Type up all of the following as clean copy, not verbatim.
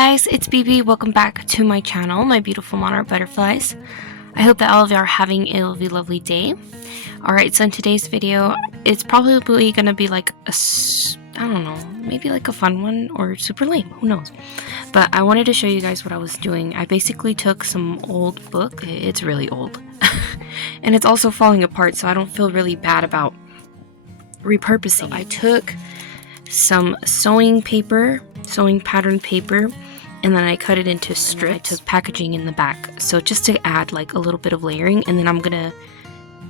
guys, it's BB. Welcome back to my channel, my beautiful monarch butterflies. I hope that all of you are having a lovely day. Alright, so in today's video, it's probably going to be like a, I don't know, maybe like a fun one or super lame, who knows. But I wanted to show you guys what I was doing. I basically took some old book, it's really old, and it's also falling apart, so I don't feel really bad about repurposing. I took some sewing pattern paper, and then I cut it into strips. I took packaging in the back, so just to add like a little bit of layering, and then I'm gonna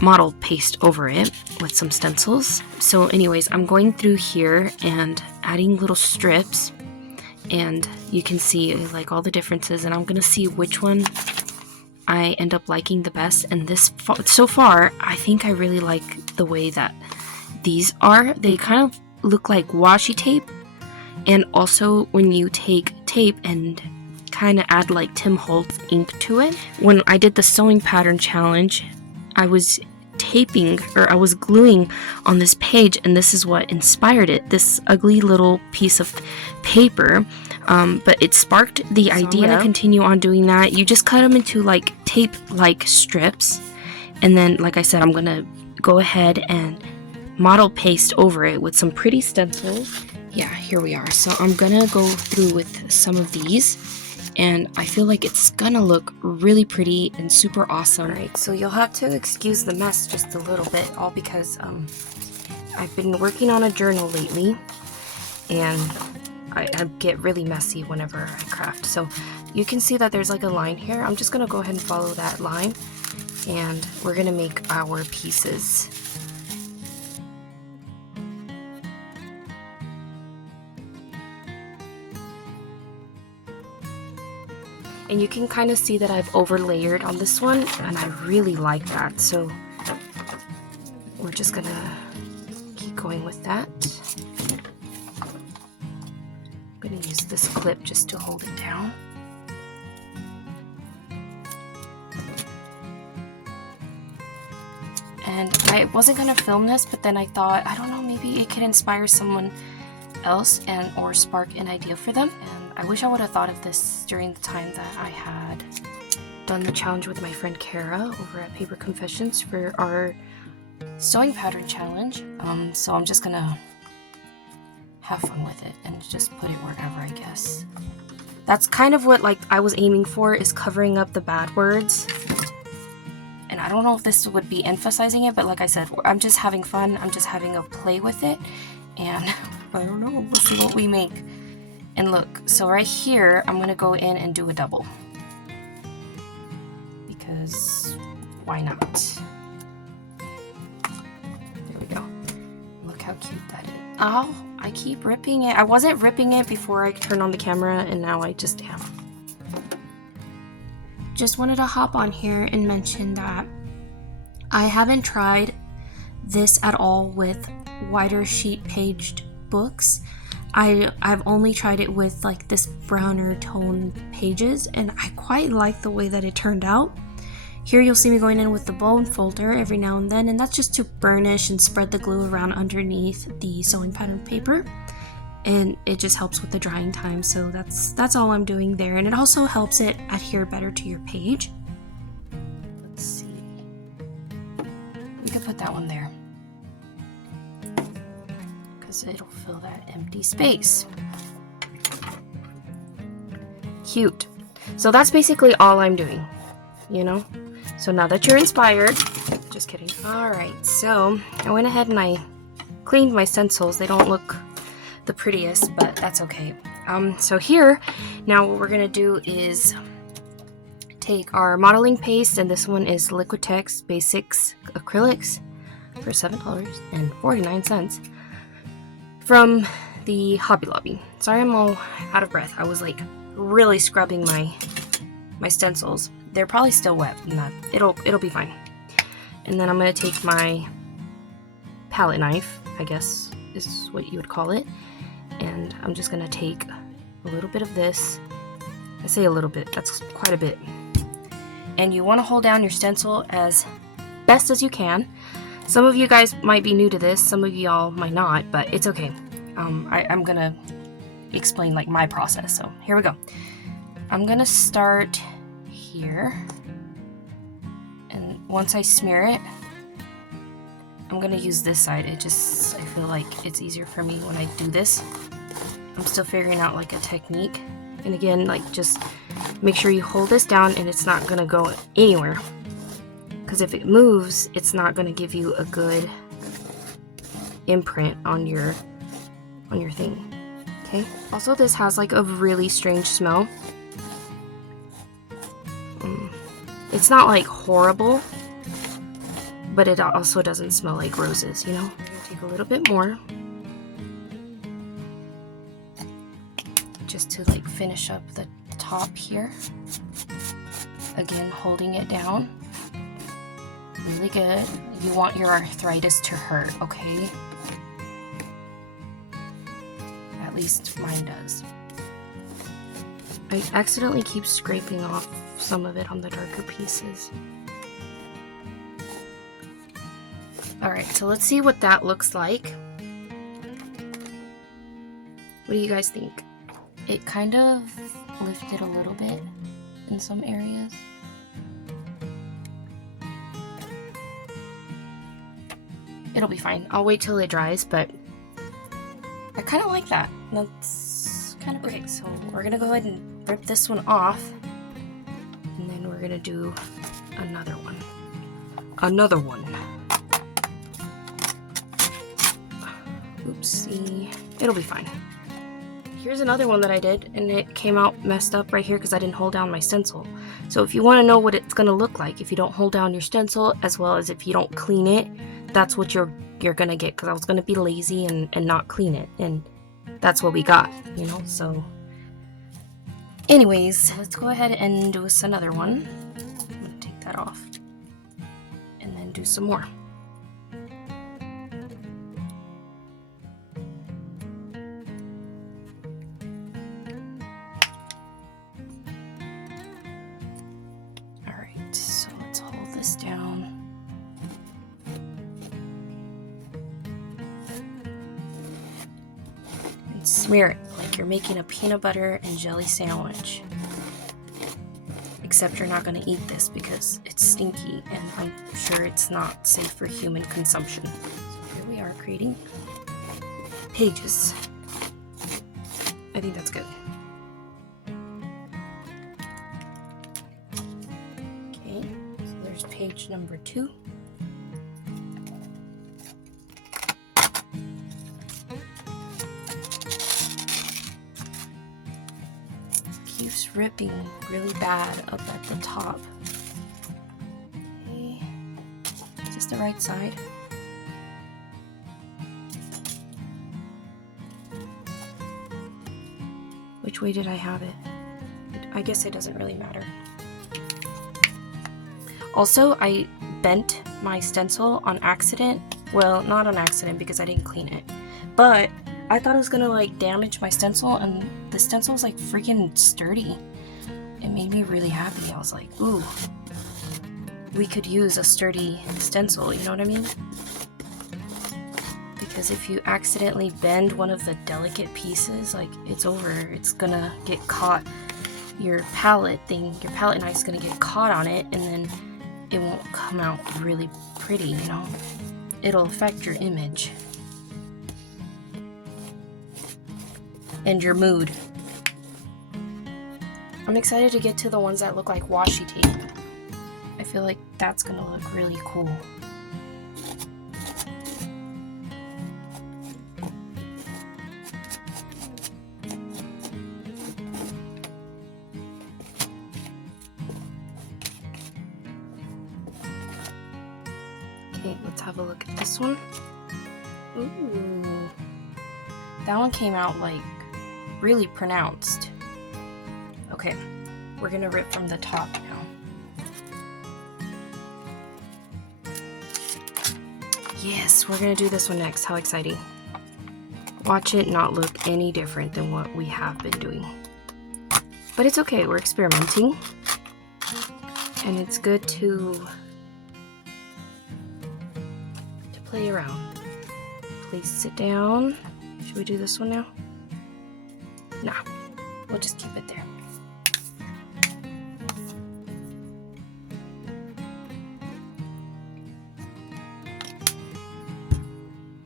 model paste over it with some stencils. So anyways, I'm going through here and adding little strips, and you can see like all the differences, and I'm gonna see which one I end up liking the best. And so far I think I really like the way that these are. They kind of look like washi tape, and also when you take tape and kind of add like Tim Holtz ink to it. When I did the sewing pattern challenge, I was gluing on this page, and this is what inspired it, this ugly little piece of paper, but it sparked the idea. I'm gonna continue on doing that. You just cut them into like tape like strips, and then like I said, I'm gonna go ahead and model paste over it with some pretty stencils. Yeah, here we are. So I'm gonna go through with some of these, and I feel like it's gonna look really pretty and super awesome. Alright, so you'll have to excuse the mess just a little bit, all because I've been working on a journal lately, and I get really messy whenever I craft. So you can see that there's like a line here. I'm just gonna go ahead and follow that line, and we're gonna make our pieces. And you can kind of see that I've overlayered on this one, and I really like that. So we're just gonna keep going with that. I'm gonna use this clip just to hold it down. And I wasn't gonna film this, but then I thought, I don't know, maybe it could inspire someone else or spark an idea for them. And I wish I would have thought of this during the time that I had done the challenge with my friend Kara over at Paper Confessions for our sewing pattern challenge. So I'm just gonna have fun with it and just put it wherever, I guess. That's kind of what like I was aiming for, is covering up the bad words. And I don't know if this would be emphasizing it, but like I said, I'm just having fun. I'm just having a play with it, and I don't know, we'll see what we make. And look, so right here, I'm gonna go in and do a double, because why not? There we go. Look how cute that is. Ow, I keep ripping it. I wasn't ripping it before I turned on the camera, and now I just am. Just wanted to hop on here and mention that I haven't tried this at all with wider sheet paged books. I've only tried it with like this browner tone pages, and I quite like the way that it turned out. Here you'll see me going in with the bone folder every now and then, and that's just to burnish and spread the glue around underneath the sewing pattern paper, and it just helps with the drying time. So that's all I'm doing there, and it also helps it adhere better to your page. Let's see, we could put that one there, it'll fill that empty space. Cute. So that's basically all I'm doing, you know? So now that you're inspired, just kidding. Alright, so I went ahead and I cleaned my stencils. They don't look the prettiest, but that's okay. So here, now what we're gonna do is take our modeling paste, and this one is Liquitex Basics Acrylics for $7.49. From the Hobby Lobby. Sorry, I'm all out of breath. I was like really scrubbing my stencils. They're probably still wet, and it'll be fine. And then I'm gonna take my palette knife, I guess is what you would call it, and I'm just gonna take a little bit of this. I say a little bit, that's quite a bit. And you want to hold down your stencil as best as you can. Some of you guys might be new to this, some of y'all might not, but it's okay. I'm gonna explain like my process. So here we go. I'm gonna start here, and once I smear it, I'm gonna use this side. I feel like it's easier for me when I do this. I'm still figuring out like a technique. And again, like just make sure you hold this down and it's not gonna go anywhere. Because if it moves, it's not gonna give you a good imprint on your thing. Okay. Also, this has like a really strange smell. It's not like horrible, but it also doesn't smell like roses, you know? I'm gonna take a little bit more, just to like finish up the top here. Again, holding it down. Really good. You want your arthritis to hurt, okay? At least mine does. I accidentally keep scraping off some of it on the darker pieces. Alright, so let's see what that looks like. What do you guys think? It kind of lifted a little bit in some areas. It'll be fine. I'll wait till it dries, but I kind of like that. That's kind of okay. So we're gonna go ahead and rip this one off, and then we're gonna do another one. Oopsie. It'll be fine. Here's another one that I did, and it came out messed up right here because I didn't hold down my stencil. So if you want to know what it's gonna look like if you don't hold down your stencil, as well as if you don't clean it, that's what you're gonna get, because I was gonna be lazy and not clean it, and that's what we got, you know. So anyways, let's go ahead and do us another one. I'm gonna take that off and then do some more. Alright, so let's hold this down. Smear it like you're making a peanut butter and jelly sandwich. Except you're not going to eat this because it's stinky and I'm sure it's not safe for human consumption. So here we are creating pages. I think that's good. Okay, so there's page number 2. Keeps ripping really bad up at the top. Okay. Is this the right side? Which way did I have it? I guess it doesn't really matter. Also, I bent my stencil on accident. Well, not on accident because I didn't clean it. But I thought it was gonna like damage my stencil, and the stencil was like freaking sturdy. It made me really happy. I was like, ooh, we could use a sturdy stencil, you know what I mean? Because if you accidentally bend one of the delicate pieces, like it's over. It's gonna get caught. Your palette knife is gonna get caught on it, and then it won't come out really pretty, you know? It'll affect your image. And your mood. I'm excited to get to the ones that look like washi tape. I feel like that's gonna look really cool. Okay, let's have a look at this one. Ooh. That one came out like really pronounced. Okay, we're gonna rip from the top now. Yes, we're gonna do this one next. How exciting. Watch it not look any different than what we have been doing. But it's okay, we're experimenting. And it's good to play around. Place it down. Should we do this one now? Nah, we'll just keep it there.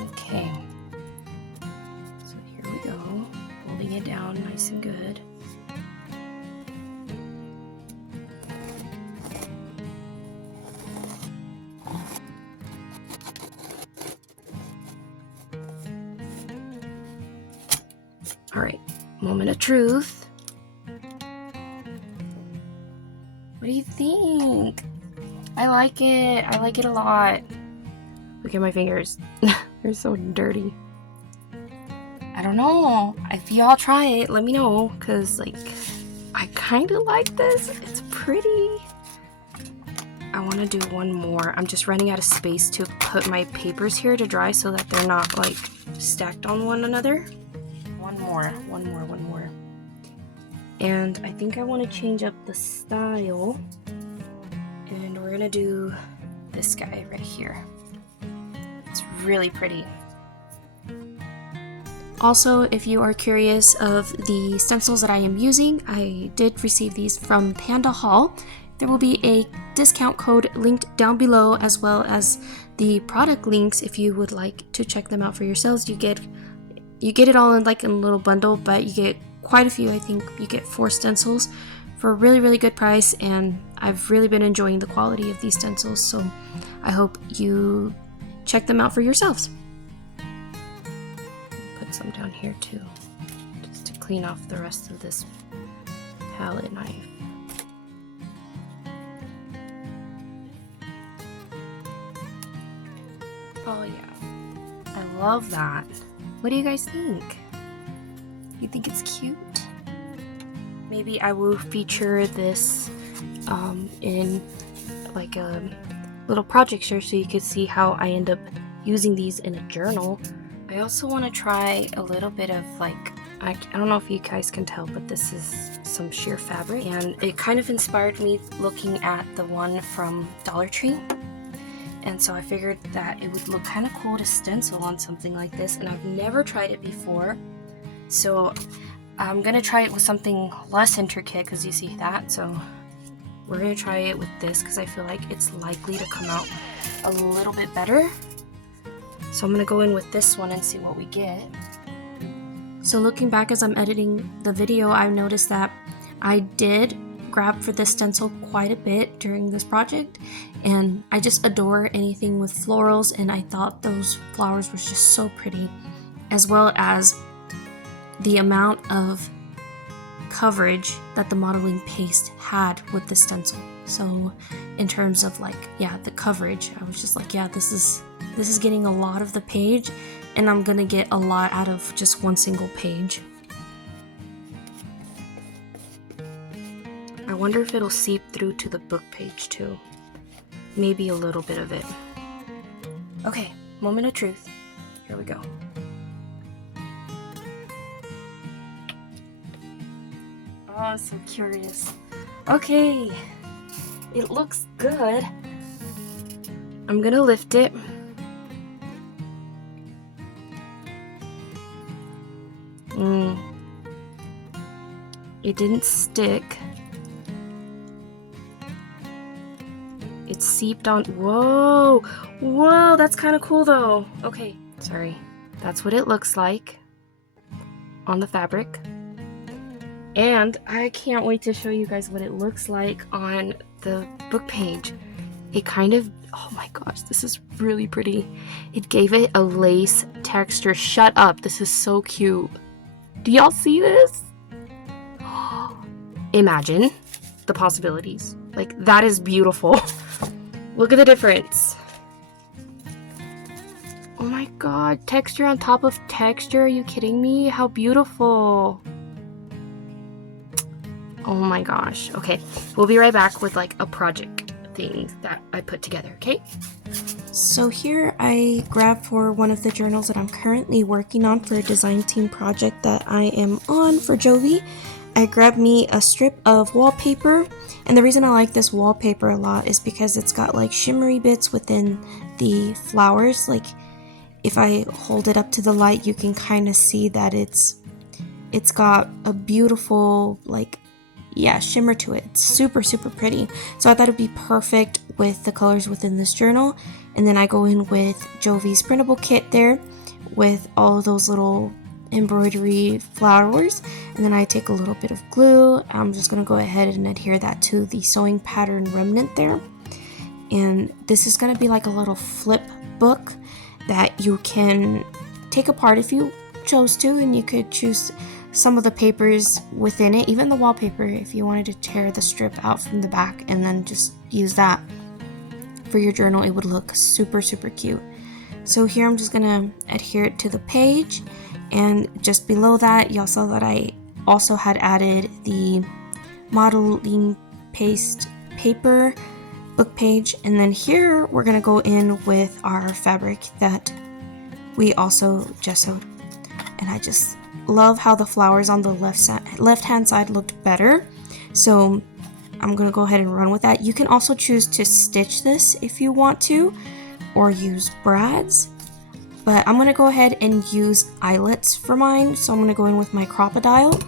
Okay, so here we go, holding it down nice and good. All right, moment of truth. What do you think? I like it. I like it a lot. Look at my fingers. They're so dirty. I don't know. If y'all try it, let me know. Because, like, I kind of like this. It's pretty. I want to do one more. I'm just running out of space to put my papers here to dry so that they're not, like, stacked on one another. One more. And I think I want to change up the style. And we're going to do this guy right here. It's really pretty. Also, if you are curious of the stencils that I am using, I did receive these from Panda Haul. There will be a discount code linked down below, as well as the product links if you would like to check them out for yourselves. You get it all in like a little bundle, but you get quite a few. I think you get 4 stencils for a really, really good price, and I've really been enjoying the quality of these stencils, so I hope you check them out for yourselves. Put some down here too, just to clean off the rest of this palette knife. Oh yeah, I love that. What do you guys think? You think it's cute? Maybe I will feature this in like a little project share so you can see how I end up using these in a journal. I also want to try a little bit of like, I don't know if you guys can tell, but this is some sheer fabric, and it kind of inspired me looking at the one from Dollar Tree. And so I figured that it would look kind of cool to stencil on something like this, and I've never tried it before. So I'm gonna try it with something less intricate, because you see that. So we're gonna try it with this because I feel like it's likely to come out a little bit better. So I'm gonna go in with this one and see what we get. So looking back as I'm editing the video, I've noticed that I did grab for this stencil quite a bit during this project, and I just adore anything with florals, and I thought those flowers were just so pretty, as well as the amount of coverage that the modeling paste had with the stencil. So in terms of like, yeah, the coverage, I was just like, yeah, this is getting a lot of the page, and I'm gonna get a lot out of just one single page. I wonder if it'll seep through to the book page too. Maybe a little bit of it. Okay, moment of truth. Here we go. Oh, I'm so curious. Okay, it looks good. I'm gonna lift it. It didn't stick. It seeped on. Whoa! Whoa, that's kind of cool though. Okay, sorry. That's what it looks like on the fabric. And I can't wait to show you guys what it looks like on the book page. It kind of, oh my gosh, this is really pretty. It gave it a lace texture. Shut up, this is so cute. Do y'all see this? Imagine the possibilities. Like, that is beautiful. Look at the difference. Oh my god, texture on top of texture. Are you kidding me? How beautiful. Oh my gosh. Okay, we'll be right back with like a project thing that I put together, okay? So here I grabbed for one of the journals that I'm currently working on for a design team project that I am on for Jovi. I grabbed me a strip of wallpaper, and the reason I like this wallpaper a lot is because it's got like shimmery bits within the flowers. Like if I hold it up to the light, you can kind of see that it's it's got a beautiful, like, yeah, shimmer to it. It's super, super pretty. So I thought it'd be perfect with the colors within this journal. And then I go in with Jovi's printable kit there with all of those little embroidery flowers, and then I take a little bit of glue. I'm just going to go ahead and adhere that to the sewing pattern remnant there. And this is going to be like a little flip book that you can take apart if you chose to, and you could choose some of the papers within it, even the wallpaper, if you wanted to tear the strip out from the back and then just use that for your journal. It would look super, super cute. So here I'm just gonna adhere it to the page, and just below that y'all saw that I also had added the modeling paste paper book page, and then here we're gonna go in with our fabric that we also gessoed. And I just love how the flowers on the left hand side looked better, so I'm gonna go ahead and run with that. You can also choose to stitch this if you want to, or use brads, but I'm gonna go ahead and use eyelets for mine. So I'm gonna go in with my crocodile,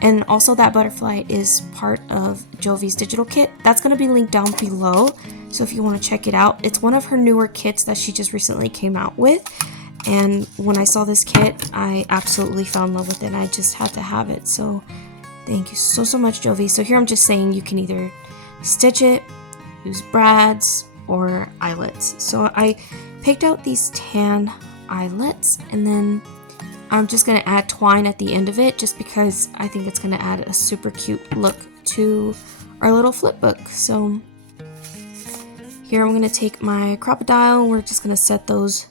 and also that butterfly is part of Jovi's digital kit. That's gonna be linked down below, so if you want to check it out. It's one of her newer kits that she just recently came out with, and when I saw this kit I absolutely fell in love with it, and I just had to have it. So thank you so, so much, Jovi. So here I'm just saying you can either stitch it, use brads, or eyelets. So I picked out these tan eyelets, and then I'm just going to add twine at the end of it, just because I think it's going to add a super cute look to our little flip book. So here I'm going to take my crocodile, and we're just going to set those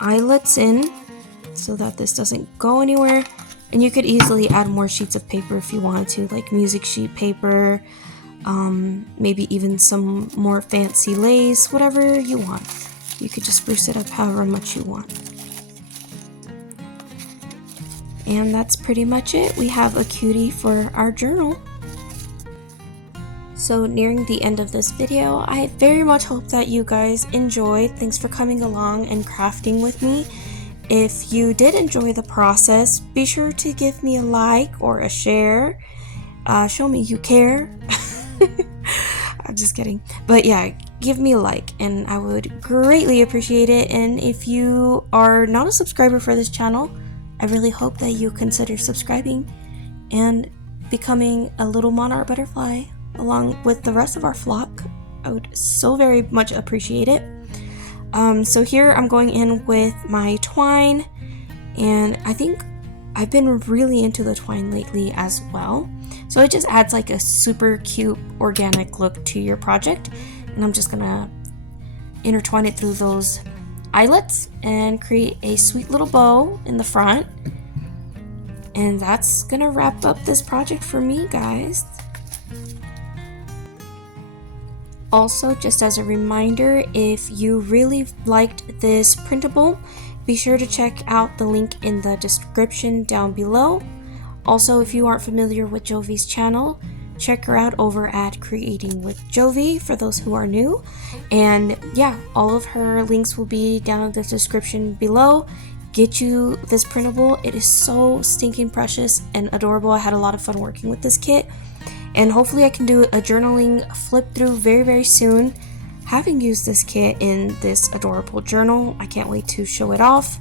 eyelets in so that this doesn't go anywhere. And you could easily add more sheets of paper if you wanted to, like music sheet paper, maybe even some more fancy lace, whatever you want. You could just spruce it up however much you want. And that's pretty much it. We have a cutie for our journal. So nearing the end of this video, I very much hope that you guys enjoyed. Thanks for coming along and crafting with me. If you did enjoy the process, be sure to give me a like or a share. Show me you care. I'm just kidding. But yeah, give me a like and I would greatly appreciate it. And if you are not a subscriber for this channel, I really hope that you consider subscribing and becoming a little monarch butterfly along with the rest of our flock. I would so very much appreciate it. So here I'm going in with my twine, and I think I've been really into the twine lately as well. So it just adds like a super cute organic look to your project, and I'm just gonna intertwine it through those eyelets and create a sweet little bow in the front. And that's gonna wrap up this project for me, guys. Also, just as a reminder, if you really liked this printable, be sure to check out the link in the description down below. Also, if you aren't familiar with Jovi's channel, check her out over at Creating with Jovi for those who are new. And yeah, all of her links will be down in the description below. Get you this printable. It is so stinking precious and adorable. I had a lot of fun working with this kit. And hopefully I can do a journaling flip through very, very soon, having used this kit in this adorable journal. I can't wait to show it off.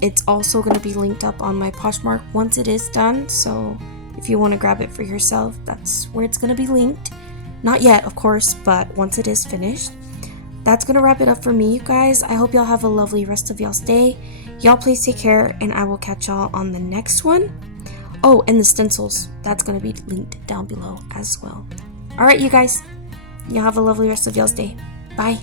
It's also going to be linked up on my Poshmark once it is done, so if you want to grab it for yourself, that's where it's going to be linked. Not yet, of course, but once it is finished. That's going to wrap it up for me, you guys. I hope y'all have a lovely rest of y'all's day. Y'all please take care, and I will catch y'all on the next one. Oh, and the stencils, that's going to be linked down below as well. Alright, you guys. Y'all have a lovely rest of y'all's day. Bye.